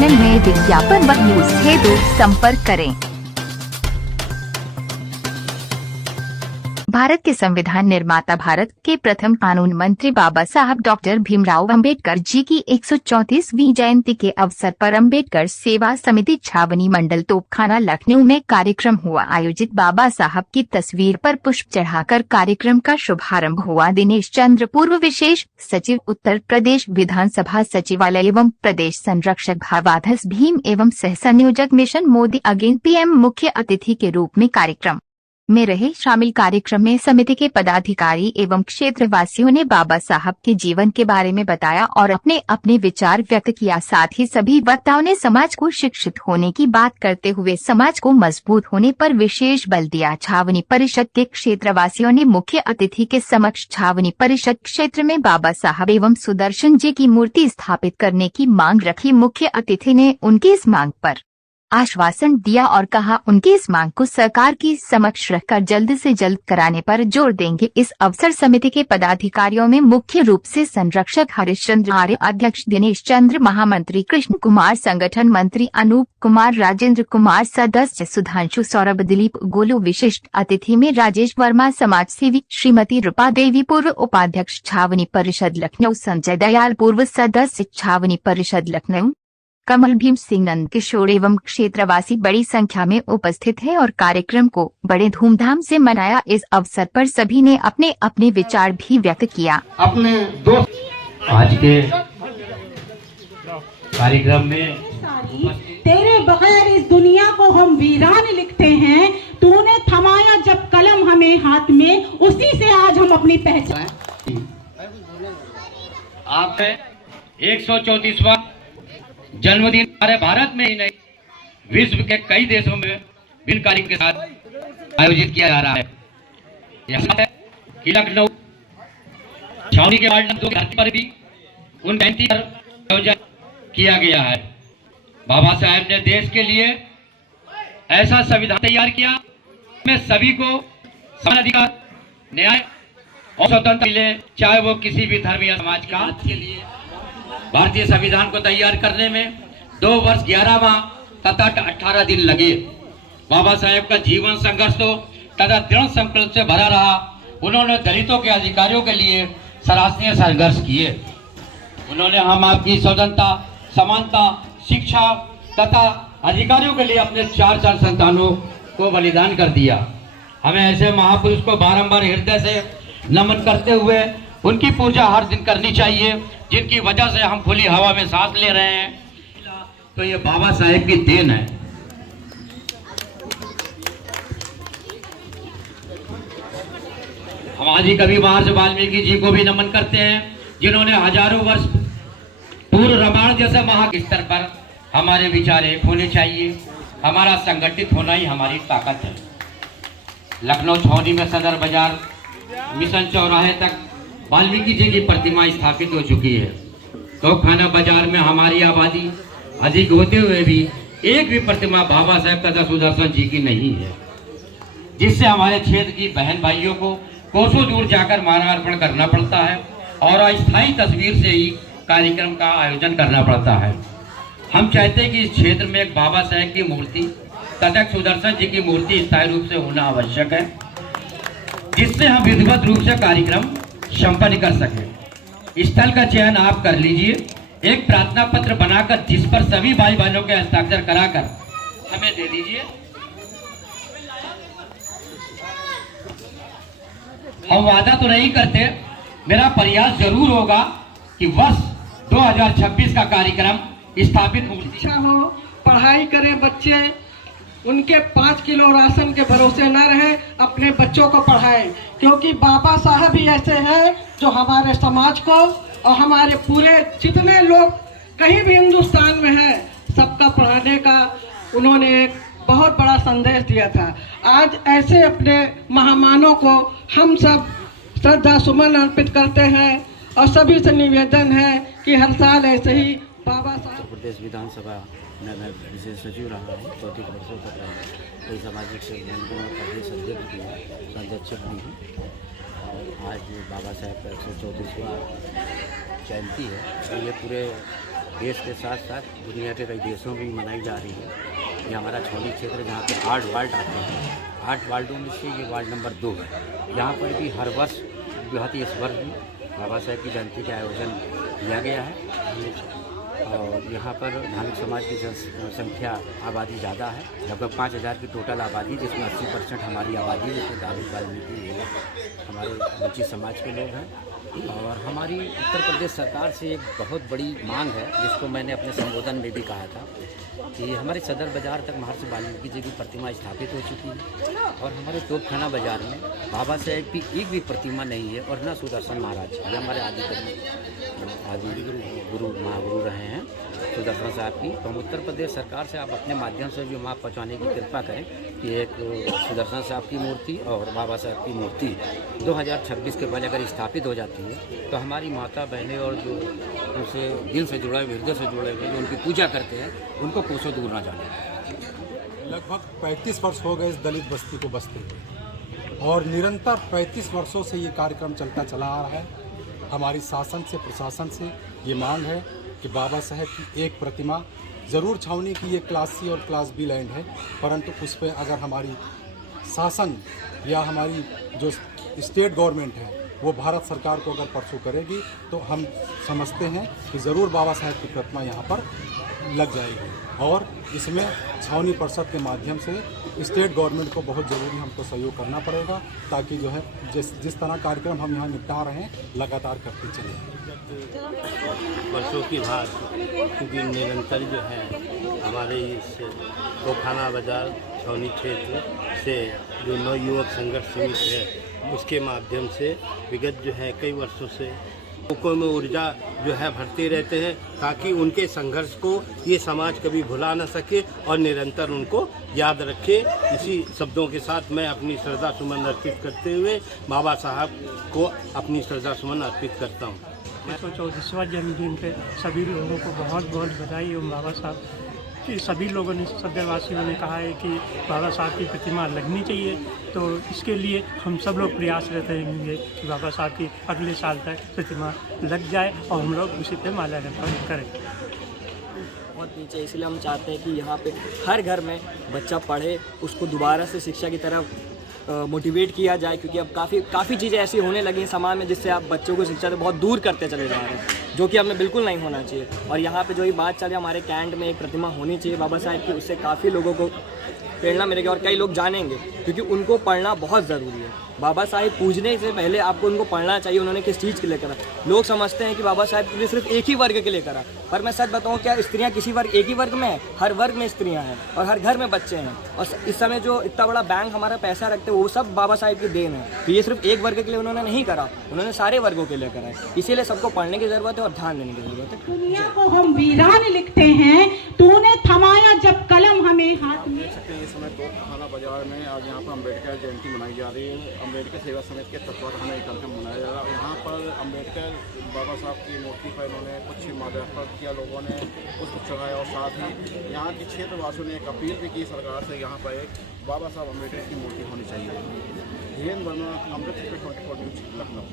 Channel में विज्ञापन व न्यूज हेतु संपर्क करें। भारत के संविधान निर्माता, भारत के प्रथम कानून मंत्री बाबा साहब डॉक्टर भीमराव अंबेडकर जी की 134वीं जयंती के अवसर पर अंबेडकर सेवा समिति छावनी मंडल तोपखाना लखनऊ में कार्यक्रम हुआ आयोजित। बाबा साहब की तस्वीर पर पुष्प चढ़ाकर कार्यक्रम का शुभारंभ हुआ। दिनेश चंद्र, पूर्व विशेष सचिव, उत्तर प्रदेश विधानसभा सचिवालय एवं प्रदेश संरक्षक, भावाधस भीम एवं सह संयोजक मिशन मोदी अगेन पीएम मुख्य अतिथि के रूप में कार्यक्रम में रहे। शामिल कार्यक्रम में समिति के पदाधिकारी एवं क्षेत्रवासियों ने बाबा साहब के जीवन के बारे में बताया और अपने अपने विचार व्यक्त किया। साथ ही सभी वक्ताओं ने समाज को शिक्षित होने की बात करते हुए समाज को मजबूत होने पर विशेष बल दिया। छावनी परिषद के क्षेत्रवासियों ने मुख्य अतिथि के समक्ष छावनी परिषद क्षेत्र में बाबा साहब एवं सुदर्शन जी की मूर्ति स्थापित करने की मांग रखी। मुख्य अतिथि ने उनकी इस मांग पर आश्वासन दिया और कहा उनकी इस मांग को सरकार की समक्ष रखकर जल्द से जल्द कराने पर जोर देंगे। इस अवसर समिति के पदाधिकारियों में मुख्य रूप से संरक्षक हरिश्चंद्र आर्य, अध्यक्ष दिनेश चंद्र, महामंत्री कृष्ण कुमार, संगठन मंत्री अनूप कुमार, राजेंद्र कुमार, सदस्य सुधांशु, सौरभ, दिलीप, गोलू। विशिष्ट अतिथि में राजेश वर्मा, समाज सेवी, श्रीमती रूपा देवी, पूर्व उपाध्यक्ष छावनी परिषद लखनऊ, संजय दयाल, पूर्व सदस्य छावनी परिषद लखनऊ, कमल, भीम सिंह, नंद किशोर एवं क्षेत्रवासी बड़ी संख्या में उपस्थित है और कार्यक्रम को बड़े धूमधाम से मनाया। इस अवसर पर सभी ने अपने अपने विचार भी व्यक्त किया। अपने दोस्त आज के कार्यक्रम में तेरे बगैर इस दुनिया को हम वीरान लिखते हैं, तूने थमाया जब कलम हमें हाथ में, उसी से आज हम अपनी पहचान। आपने 134वां जन्मदिन हमारे भारत में ही नहीं, विश्व के कई देशों में भिन्न कार्यक्रम के साथ आयोजित किया जा रहा है। यहाँ है कि लखनऊ छावनी के वार्ड नंबर 2 धरती पर भी उन 35 पर आयोजन किया गया है। बाबा साहब ने देश के लिए ऐसा संविधान तैयार किया में सभी को समान अधिकार, न्याय और स्वतंत्रता मिले, चाहे वो किसी भी धर्म या समाज का। के लिए भारतीय संविधान को तैयार करने में 2 वर्ष 11 माह तथा 18 दिन लगे। बाबा साहेब का जीवन संघर्ष तो तथा दृढ़ संकल्प से भरा रहा। उन्होंने दलितों के अधिकारियों के लिए सराहनीय संघर्ष किए। उन्होंने हम आपकी स्वतंत्रता, समानता, शिक्षा तथा अधिकारियों के लिए अपने 4 संतानों को बलिदान कर दिया। हमें ऐसे महापुरुष को बारंबार हृदय से नमन करते हुए उनकी पूजा हर दिन करनी चाहिए, जिनकी वजह से हम खुली हवा में सांस ले रहे हैं। तो ये बाबा साहेब की देन है। हम आदि कवि महर्षि वाल्मीकि जी को भी नमन करते हैं, जिन्होंने हजारों वर्ष पूर्व रामायण जैसे स्तर पर हमारे विचार एक होने चाहिए। हमारा संगठित होना ही हमारी ताकत है। लखनऊ छावनी में सदर बाजार, मिशन चौराहे तक वाल्मीकि जी की प्रतिमा स्थापित हो चुकी है। तो खाना बाजार में हमारी आबादी अधिक होते हुए भी एक भी प्रतिमा बाबा साहेब तथा सुदर्शन जी की नहीं है, जिससे हमारे क्षेत्र की बहन भाइयों को कोसों दूर जाकर माल्यार्पण करना पड़ता है और अस्थायी तस्वीर से ही कार्यक्रम का आयोजन करना पड़ता है। हम चाहते हैं कि इस क्षेत्र में एक बाबा साहेब की मूर्ति तथा सुदर्शन जी की मूर्ति स्थायी रूप से होना आवश्यक है, जिससे हम विधिवत रूप से कार्यक्रम संपन्न कर सके। स्थल का चयन आप कर लीजिए, एक प्रार्थना पत्र बनाकर जिस पर सभी भाई बहनों के हस्ताक्षर कराकर हमें दे दीजिए। हम वादा तो नहीं करते, मेरा प्रयास जरूर होगा कि वर्ष 2026 का कार्यक्रम स्थापित हो। शिक्षा हो, पढ़ाई करें बच्चे, उनके 5 किलो राशन के भरोसे न रहें, अपने बच्चों को पढ़ाएं, क्योंकि बाबा साहब ही ऐसे हैं जो हमारे समाज को और हमारे पूरे जितने लोग कहीं भी हिंदुस्तान में हैं सबका पढ़ाने का उन्होंने एक बहुत बड़ा संदेश दिया था। आज ऐसे अपने महामानव को हम सब श्रद्धा सुमन अर्पित करते हैं और सभी से निवेदन है कि हर साल ऐसे ही बाबा साहब। प्रदेश विधानसभा में मैं विशेष सचिव रहा हूँ, 34 वर्षों तक रहा हूँ। कई सामाजिक संगठनों में प्रदेश अध्यक्ष भी हूँ, अध्यक्ष भी हूँ। और आज बाबा साहेब का 134वां जयंती है और ये पूरे देश के साथ साथ दुनिया के कई देशों में भी मनाई जा रही है। ये हमारा छावनी क्षेत्र जहाँ पे 8 वार्ड आते हैं, 8 वार्डों में से ये वार्ड नंबर 2 है। यहाँ पर भी हर वर्ष बहुत ही इस वर्ष भी बाबा साहेब की जयंती का आयोजन किया गया है। और यहाँ पर धार्मिक समाज की संख्या आबादी ज़्यादा है, लगभग 5000 की टोटल आबादी, जिसमें 80% हमारी आबादी जैसे धार्मिक वाल्मीकि हमारे वंचित समाज के लोग हैं। और हमारी उत्तर प्रदेश सरकार से एक बहुत बड़ी मांग है, जिसको मैंने अपने संबोधन में भी कहा था कि हमारे सदर बाज़ार तक महर्षि वाल्मीकि जी की प्रतिमा स्थापित हो चुकी है और हमारे तोपखाना बाज़ार में बाबा साहेब की एक भी प्रतिमा नहीं है और न सुदर्शन महाराज, ये हमारे आदि गुरु महागुरु रहे हैं सुदर्शन साहब की। तो हम उत्तर प्रदेश सरकार से आप अपने माध्यम से भी वहाँ पहुँचाने की कृपा करें कि एक सुदर्शन साहब की मूर्ति और बाबा साहब की मूर्ति 2026 के पहले अगर स्थापित हो जाती है तो हमारी माता बहनें और जो उनसे दिल से जुड़े हुए, हृदय से जुड़े हुए, जो उनकी पूजा करते हैं, उनको कोसों दूर ना जाने। लगभग 35 वर्ष हो गए इस दलित बस्ती को बसते हुए और निरंतर 35 वर्षों से ये कार्यक्रम चलता चला आ रहा है। हमारी शासन से, प्रशासन से ये मांग है कि बाबा साहेब की एक प्रतिमा ज़रूर छावनी की, ये क्लास सी और क्लास बी लैंड है, परंतु उस पर अगर हमारी शासन या हमारी जो स्टेट गवर्नमेंट है वो भारत सरकार को अगर परसू करेगी तो हम समझते हैं कि ज़रूर बाबा साहेब की प्रतिमा यहाँ पर लग जाएगी। और इसमें छावनी परिषद के माध्यम से स्टेट गवर्नमेंट को बहुत ज़रूरी हमको सहयोग करना पड़ेगा, ताकि जो है जिस तरह कार्यक्रम हम यहाँ निपटा रहे हैं लगातार करते चले। वर्षों की भार क्योंकि निरंतर जो है हमारे इस तोपखाना बाज़ार छावनी क्षेत्र से जो नवयुवक संघर्ष समिति है उसके माध्यम से विगत जो है कई वर्षों से लोगों में ऊर्जा जो है भरते रहते हैं, ताकि उनके संघर्ष को ये समाज कभी भुला न सके और निरंतर उनको याद रखे। इसी शब्दों के साथ मैं अपनी श्रद्धा सुमन अर्पित करते हुए बाबा साहब को अपनी श्रद्धा सुमन अर्पित करता हूँ। 134वां जन्मदिन पे सभी लोगों को बहुत बहुत बधाई। और बाबा साहब कि सभी लोगों ने, सदरवासियों ने कहा है कि बाबा साहब की प्रतिमा लगनी चाहिए, तो इसके लिए हम सब लोग प्रयासरत रहेंगे कि बाबा साहब की अगले साल तक प्रतिमा लग जाए और हम लोग उसी पे माल्यार्पण करें। बहुत नीचे, इसलिए हम चाहते हैं कि यहाँ पे हर घर में बच्चा पढ़े, उसको दोबारा से शिक्षा की तरफ मोटिवेट किया जाए, क्योंकि अब काफ़ी चीज़ें ऐसी होने लगी हैं समाज में जिससे आप बच्चों को शिक्षा से बहुत दूर करते चले जा रहे हैं, जो कि हमें बिल्कुल नहीं होना चाहिए। और यहाँ पे जो ये बात चल रही है, हमारे कैंट में एक प्रतिमा होनी चाहिए बाबा साहेब की, उससे काफ़ी लोगों को प्रेरणा मिलेगी और कई लोग जानेंगे, क्योंकि उनको पढ़ना बहुत ज़रूरी है। बाबा साहेब पूजने से पहले आपको उनको पढ़ना चाहिए, उन्होंने किस चीज़ के लिए करा। लोग समझते हैं कि बाबा साहेब के लिए सिर्फ एक ही वर्ग के लिए करा, पर मैं सच बताऊं, क्या स्त्रियां किसी वर्ग, एक ही वर्ग में है? हर वर्ग में स्त्रियां हैं और हर घर में बच्चे हैं। और इस समय जो इतना बड़ा बैंक हमारा पैसा रखते हैं, वो सब बाबा साहेब की देन है। तो ये सिर्फ एक वर्ग के लिए उन्होंने नहीं करा, उन्होंने सारे वर्गों के लिए करा है। इसीलिए सबको पढ़ने की ज़रूरत है और ध्यान देने की ज़रूरत है। दुनिया को हम वीरान लिखते हैं, तूने थमाया जब कलम हमें हाथ में। इस समय तोपखाना बाजार में आज यहाँ पर अम्बेडकर जयंती मनाई जा रही है। अम्बेडकर सेवा समिति के तत्वाधान में कार्यक्रम मनाया जा रहा है। यहाँ पर अम्बेडकर बाबा साहब की मूर्ति पर इन्होंने कुछ माल्यार्पण किया, लोगों ने पुष्प चढ़ाया और साथ ही यहाँ के क्षेत्रवासियों ने एक अपील भी की सरकार से, यहाँ पर एक बाबा साहब अम्बेडकर की मूर्ति होनी चाहिए। धीरेन्द्र वर्मा, अमृत 24 न्यूज़, लखनऊ।